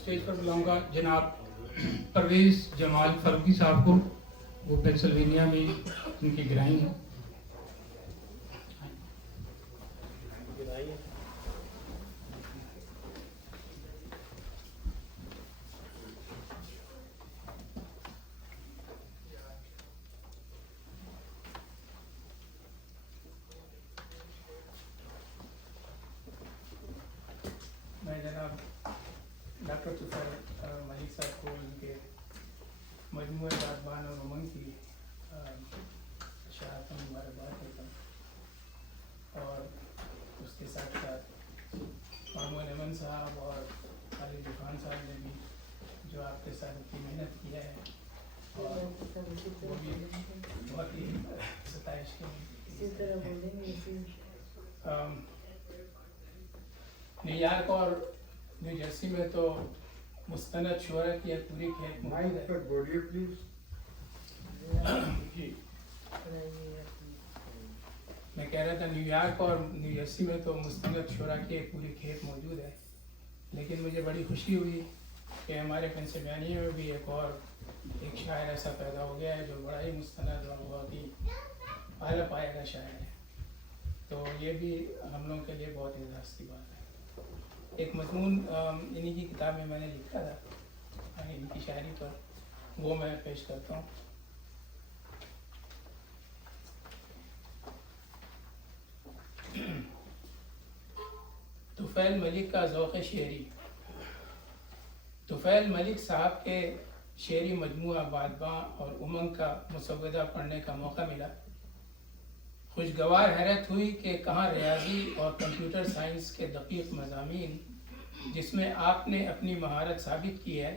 Stage पर बुलाऊंगा जनाब परवेज जमाल फारूकी साहब को। वो पेंसिल्वेनिया में उनकी गिराई है। मैं जनाब डॉक्टर तुफैल मलिक साहब को उनके मजमूए बागबान और उमंग की शहादत में मुबारकबाद देता हूँ। और उसके साथ साथ मामून अमन साहब और खालिद इरफान साहब ने भी जो आपके साथ इतनी मेहनत की है और वो भी बहुत ही सताइश के न्यूयॉर्क और न्यू जर्सी में तो मुस्तनद शुरा की एक पूरी खेत मौजूद है। बोलिए प्लीज। जी मैं कह रहा था न्यूयॉर्क और न्यू जर्सी में तो मुस्तनद शुरा की एक पूरी खेत मौजूद है, लेकिन मुझे बड़ी खुशी हुई कि हमारे पेंसिल्वेनिया में भी एक शायर ऐसा पैदा हो गया है जो बड़ा ही मुस्तनद और बहुत ही आला पाया का शायर है। तो ये भी हम लोगों के लिए बहुत एजाज़ की बात है। एक मजमून इन्हीं की किताब में मैंने लिखा था इनकी शायरी पर, वो मैं पेश करता हूँ। तुफैल मलिक का ज़ौक़ शेरी। तुफैल मलिक साहब के शेरी मजमूआ बादबां और उमंग का मुसव्वदा पढ़ने का मौका मिला। खुशगवार हैरत हुई कि कहाँ रियाजी और कंप्यूटर साइंस के दक़ीक़ मज़ामीन जिसमें आपने अपनी महारत साबित की है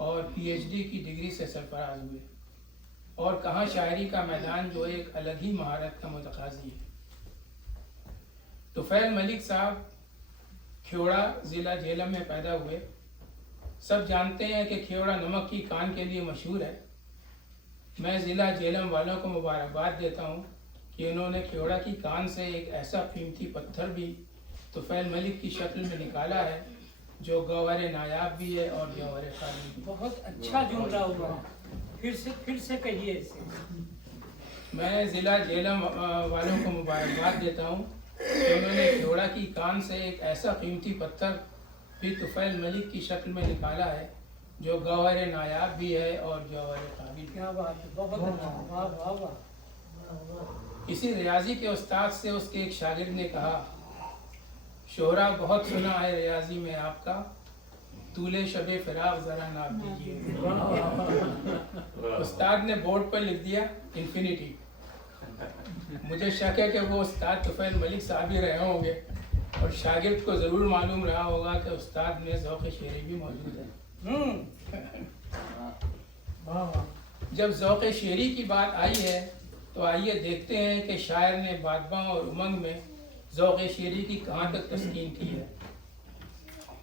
और पीएचडी की डिग्री से सरफराज हुए, और कहाँ शायरी का मैदान जो एक अलग ही महारत का मुतकाज़ी है। तुफैल मलिक साहब खेवड़ा ज़िला झेलम में पैदा हुए। सब जानते हैं कि खेवड़ा नमक की कान के लिए मशहूर है। मैं ज़िला झेलम वालों को मुबारकबाद देता हूँ कि उन्होंने खेवड़ा की कान से एक ऐसा कीमती पत्थर भी तुफैल मलिक की शक्ल में निकाला है जो गौहर नायाब भी है और गौहर खाली भी। बहुत अच्छा जुमला हुआ, फिर से कहिए इसे। मैं ज़िला झेलम वालों को मुबारकबाद देता हूँ कि उन्होंने खेवड़ा की कान से एक ऐसा कीमती पत्थर भी तुफैल मलिक की शक्ल में निकाला है जो गौहर नायाब भी है और गौहर खाली भी। क्या बात है, बहुत अच्छा, वाह वाह वाह। किसी रियाजी के उस्ताद से उसके एक शागिर्द ने कहा, शोहरा बहुत सुना है रियाजी में आपका, तूले शबे फिराक जरा नाप दीजिए। उस्ताद ने बोर्ड पर लिख दिया इन्फिनिटी। मुझे शक है कि वो उस्ताद तुफैल मलिक साहब ही रहे होंगे और शागिर्द को ज़रूर मालूम रहा होगा कि उस्ताद में ज़ौक़ शेरी भी मौजूद है। जब ज़ौक़ शेरी की बात आई है तो आइए देखते हैं कि शायर ने बादबां और उमंग में ज़ौक़ शेरी की कहाँ तक तस्कीन की है।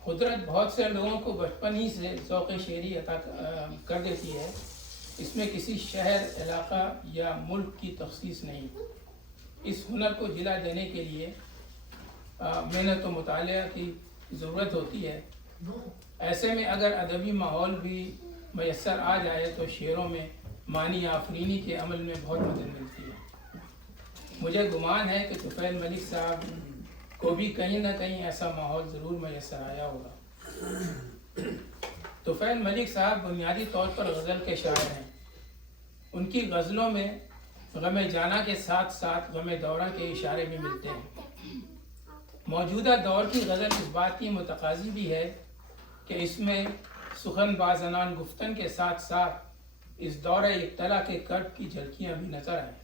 कुदरत बहुत से लोगों को बचपन ही से ज़ौक़ शेरी अता कर देती है। इसमें किसी शहर, इलाका या मुल्क की तख़सीस नहीं। इस हुनर को जिला देने के लिए मेहनत व मुतालिया की ज़रूरत होती है। ऐसे में अगर अदबी माहौल भी मैसर आ जाए तो शेरों में मानी आफरीनी के अमल में बहुत मदद मिलती है। मुझे गुमान है कि तुफैल मलिक साहब को भी कहीं ना कहीं ऐसा माहौल ज़रूर मैसर आया होगा। तुफैल मलिक साहब बुनियादी तौर पर गज़ल के शायर हैं। उनकी गज़लों में गम जाना के साथ साथ गम दौरा के इशारे भी मिलते हैं। मौजूदा दौर की गज़ल इस बात की मुतकाज़ी भी है कि इसमें सुखन बाज़नान गुफ्तन के साथ साथ इस दौरे इब्तला के कर्ब की झलकियाँ भी नज़र आएँ।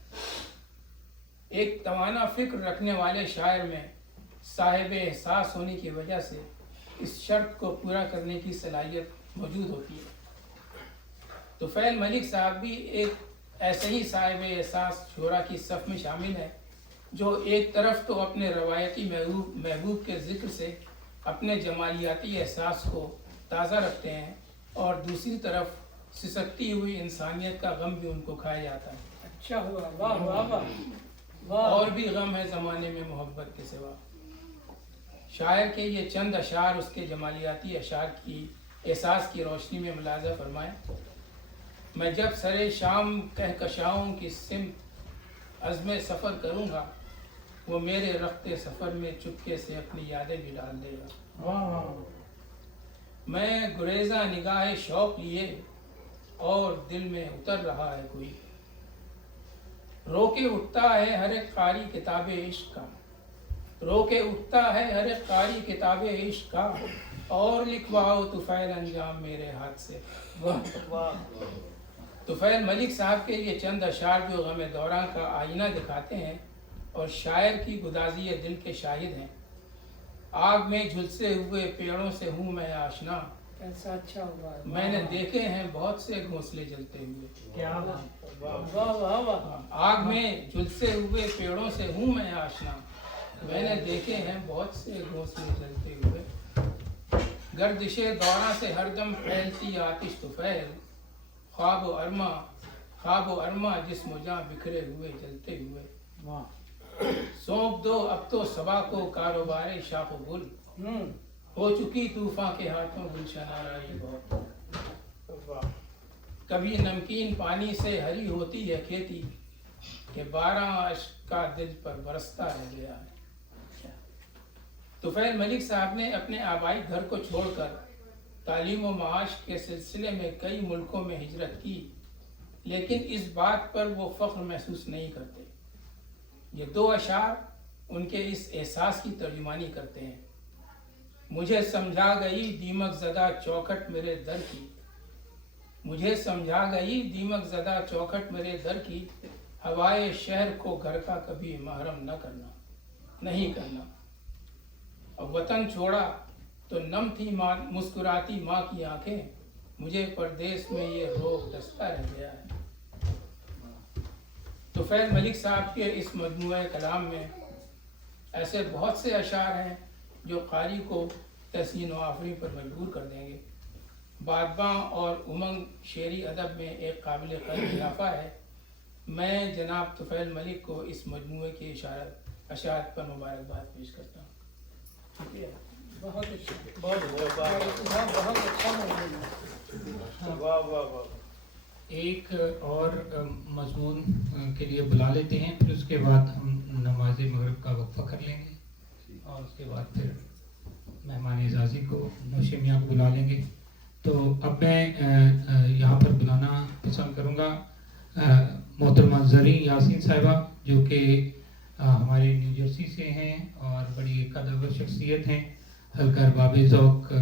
एक तवाना फ़िक्र रखने वाले शायर में साहिब एहसास होने की वजह से इस शर्त को पूरा करने की सलाहियत मौजूद होती है। तुफैल मलिक साहब भी एक ऐसे ही साहिब एहसास शोरा की सफ़ में शामिल है जो एक तरफ तो अपने रवायती महबूब के ज़िक्र से अपने जमालियाती एहसास को ताज़ा रखते हैं और दूसरी तरफ सिसकती हुई इंसानियत का गम भी उनको खाया जाता है। अच्छा हुआ, वाह वाह वाह। और भी गम है ज़माने में मोहब्बत के सिवा। शायर के ये चंद अशार उसके जमालियाती अशार की एहसास की रोशनी में मुलाजा फरमाएं। मैं जब सरे शाम कहकशाओं की सिमत अज़्म सफ़र करूँगा, वो मेरे रफ्ते सफ़र में चुपके से अपनी यादें भी डाल देगा। वाह। मैं गुरेज़ा निगाह शौक़ लिए और दिल में उतर रहा है कोई, रोके उठता है हर एक कारी किताबे इश्क का, रोके उठता है हर एक कारी किताबे इश्क का, और लिखवाओ तुफ़ैल अंजाम मेरे हाथ से। वाह। तुफ़ैल मलिक साहब के ये चंद अशार जो गम दौरां का आईना दिखाते हैं और शायर की गुदाज़ी दिल के शाहिद हैं। आग में झुलसे हुए पेड़ों से हूँ मैं आशना, कैसा अच्छा हुआ। मैंने देखे हैं बहुत से घोंसले जलते हुए। क्या वाह वाह वाह। आग में झुलसे हुए पेड़ों से हूँ मैं आशना, मैंने देखे हैं बहुत से घोंसले जलते हुए। गर्दिशे दौरां से हरदम फैलती आतिश तुफ़ैल, ख्वाब व अरमा जिस्म जहाँ बिखरे हुए जलते हुए। वाह। सौंप दो अब तो सबा को कारोबारे शाख गुल, हो चुकी तूफान के हाथों गुलशन आराई बहुत। कभी नमकीन पानी से हरी होती है खेती, कि 12 अश्क का दिल पर बरसता रह गया है। तुफ़ैल मलिक साहब ने अपने आबाई घर को छोड़कर तालीम व माश के सिलसिले में कई मुल्कों में हिजरत की, लेकिन इस बात पर वो फ़ख्र महसूस नहीं करते। ये 2 अशार उनके इस एहसास की तर्जुमानी करते हैं। मुझे समझा गई दीमक ज़दा चौखट मेरे दर की, मुझे समझा गई दीमक ज़दा चौखट मेरे दर की, हवाए शहर को घर का कभी महरम न करना, नहीं करना। अब वतन छोड़ा तो नम थी माँ, मुस्कुराती माँ की आंखें, मुझे परदेश में ये रोग दस्ता रह गया है। तुफ़ैल मलिक साहब के इस मजमूए कलाम में ऐसे बहुत से अशार हैं जो कारी को तहसीन व आफरी पर मजबूर कर देंगे। बादबां और उमंग शेरी अदब में एक काबिल क़दर इजाफ़ा है। मैं जनाब तुफ़ैल मलिक को इस मजमूए के अशार पर मुबारकबाद पेश करता हूँ। बहुत अच्छा। बहुत अच्छा मौजूद। वाह वाह वाह। एक और मजमून के लिए बुला लेते हैं, फिर उसके बाद हम नमाज मगरिब का वक्फा कर लेंगे और उसके बाद फिर मेहमान एजाज़ी को नौशे मियाँ को बुला लेंगे। तो अब मैं यहाँ पर बुलाना पसंद करूँगा मोहतरमा ज़रीन यासीन साहिबा, जो कि हमारे न्यू जर्सी से हैं और बड़ी कदर शख्सियत हैं। हल्का अरबाब ज़ौक़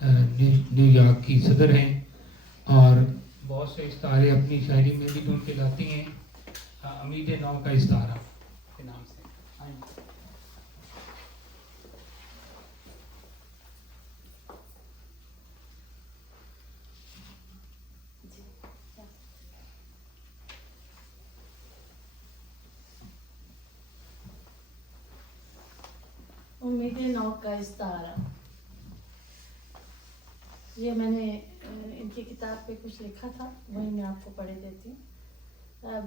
न्यूयॉर्क की सदर हैं और बहुत से इस्तारे अपनी शायरी में भी ढूंढ के लाती हैं। उम्मीद नौ का इस्तारा के नाम से उम्मीद नौ का इस्तारा। ये मैंने इनकी किताब पे कुछ लिखा था, वही मैं आपको पढ़े देती हूँ।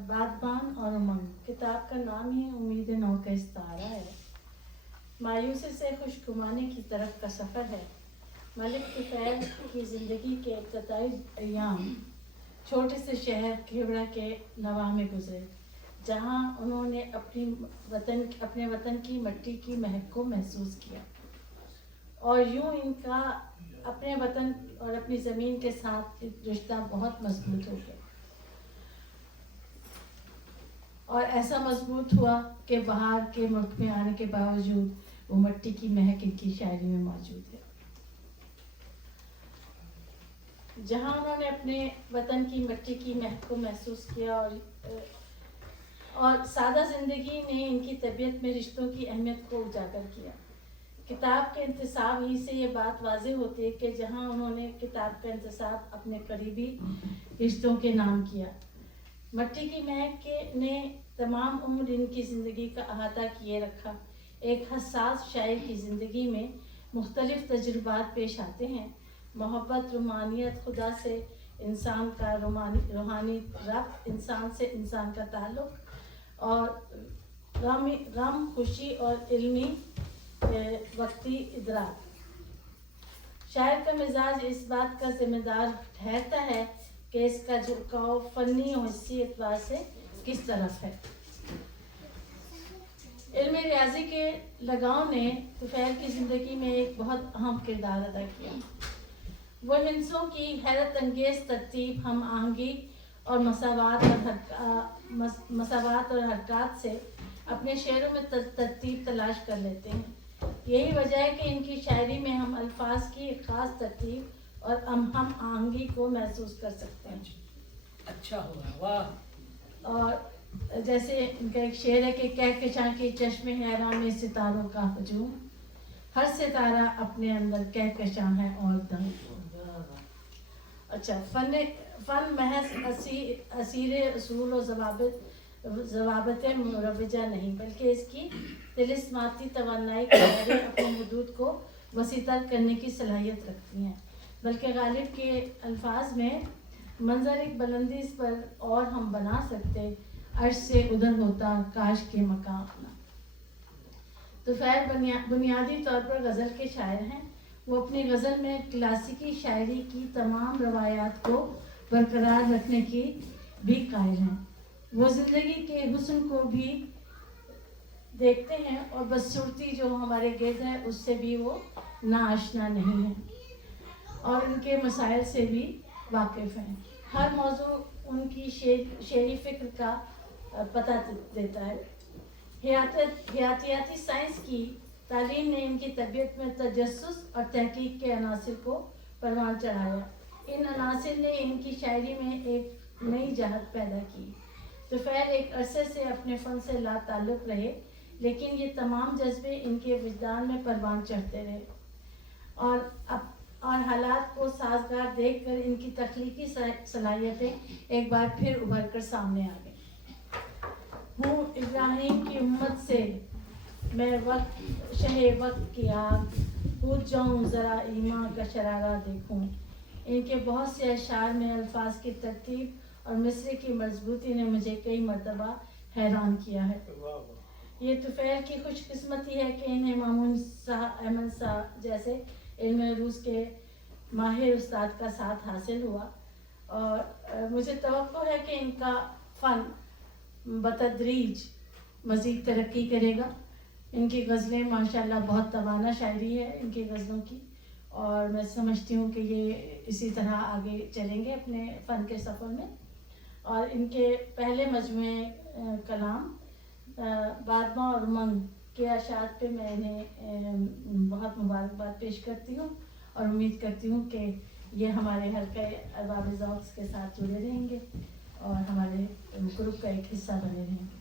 बादबान और उमंग, किताब का नाम ही उम्मीद नौ का इस्तारा है। मायूसी से खुशगुमानी की तरफ का सफ़र है। मलिक तुफ़ैल की ज़िंदगी के इब्तदाई अय्याम छोटे से शहर खेवड़ा के नवा में गुजरे, जहाँ उन्होंने अपने वतन की मिट्टी की महक को महसूस किया और यूं इनका अपने वतन और अपनी ज़मीन के साथ रिश्ता बहुत मजबूत हो गया। और ऐसा मजबूत हुआ कि बाहर के मुल्क में आने के बावजूद वो मिट्टी की महक इनकी शायरी में मौजूद है। जहाँ उन्होंने अपने वतन की मिट्टी की महक को महसूस किया और सादा ज़िंदगी ने इनकी तबीयत में रिश्तों की अहमियत को उजागर किया। किताब के इंतसाब ही से ये बात वाज़ेह होती है कि जहाँ उन्होंने किताब का इंतसाब अपने करीबी रिश्तों के नाम किया, मिट्टी की महक ने तमाम उम्र इनकी ज़िंदगी का अहाता किए रखा। एक हसास शायर की ज़िंदगी में मुख्तलिफ तजुर्बात पेश आते हैं। मोहब्बत, रूमानियत, खुदा से इंसान का रूहानी रब्त, इंसान से इंसान का ताल्लुक़ और गम, खुशी और इल्मी वक्ती इदराक। شاعر کا مزاج اس بات کا ذمہ دار ٹھہرتا ہے کہ اس کا جھکاؤ فنی اور حسی اعتبار سے کس طرف ہے۔ علم ریاضی کے لگاؤ نے طفیل کی زندگی میں ایک بہت اہم کردار ادا کیا۔ وہ ہندسوں کی حیرت انگیز ترتیب، ہم آہنگی اور مساوات اور حرکات سے اپنے شعروں میں ترتیب تلاش کر لیتے ہیں۔ یہی وجہ ہے کہ ان کی شاعری میں ہم الفاظ کی ایک خاص ترتیب اور ہم آہنگی کو محسوس کر سکتے ہیں۔ اچھا ہوا، واہ۔ اور جیسے ان کا ایک شعر ہے کہ کہکشاں کی چشم حیران میں ستاروں کا ہجوم، ہر ستارہ اپنے اندر کہکشاں ہے اور دم۔ اچھا، فن محض اسیر اصول و ضوابط مروجہ نہیں، بلکہ اس کی طلسماتی توانائی اپنے حدود کو وسیع تر کرنے کی صلاحیت رکھتی ہیں، بلکہ غالب کے الفاظ میں منظر ایک بلندی پر اور ہم بنا سکتے، عرش سے ادھر ہوتا کاش کے مقام اپنا۔ طفیل بنیادی طور پر غزل کے شاعر ہیں۔ وہ اپنی غزل میں کلاسیکی شاعری کی تمام روایات کو برقرار رکھنے کی بھی قائل ہیں۔ وہ زندگی کے حسن کو بھی دیکھتے ہیں اور بدصورتی جو ہمارے گرد ہے اس سے بھی وہ ناآشنا نہیں ہیں اور ان کے مسائل سے بھی واقف ہیں۔ ہر موضوع ان کی شعری فکر کا پتہ دیتا ہے۔ حیاتیاتی سائنس کی تعلیم نے ان کی طبیعت میں تجسس اور تحقیق کے عناصر کو پروان چڑھایا۔ ان عناصر نے ان کی شاعری میں ایک نئی جہت پیدا کی۔ طفیل ایک عرصے سے اپنے فن سے لا تعلق رہے، لیکن یہ تمام جذبے ان کے وجدان میں پروان چڑھتے رہے اور حالات کو سازگار دیکھ کر ان کی تخلیقی صلاحیتیں ایک بار پھر ابھر کر سامنے آ گئیں۔ ہوں ابراہیم کی امت سے میں شہ وقت کی آگ، کود جاؤں ذرا ایمان کا شرارہ دیکھوں۔ ان کے بہت سے اشعار میں الفاظ کی ترتیب اور مصرے کی مضبوطی نے مجھے کئی مرتبہ حیران کیا ہے۔ یہ طفیل کی خوش قسمتی ہے کہ انہیں مامون احمد صاحب جیسے علم عروض کے ماہر استاد کا ساتھ حاصل ہوا، اور مجھے توقع ہے کہ ان کا فن بتدریج مزید ترقی کرے گا۔ ان کی غزلیں ماشاءاللہ بہت توانا شاعری ہے ان کی غزلوں کی، اور میں سمجھتی ہوں کہ یہ اسی طرح آگے چلیں گے اپنے فن کے سفر میں۔ اور ان کے پہلے مجموعے کلام بادماں اور امنگ کے اشاعت پہ میں انہیں بہت مبارکباد پیش کرتی ہوں اور امید کرتی ہوں کہ یہ ہمارے حلقہ ارباب ذوق کے ساتھ جڑے رہیں گے اور ہمارے گروپ کا ایک حصہ بنے رہیں گے۔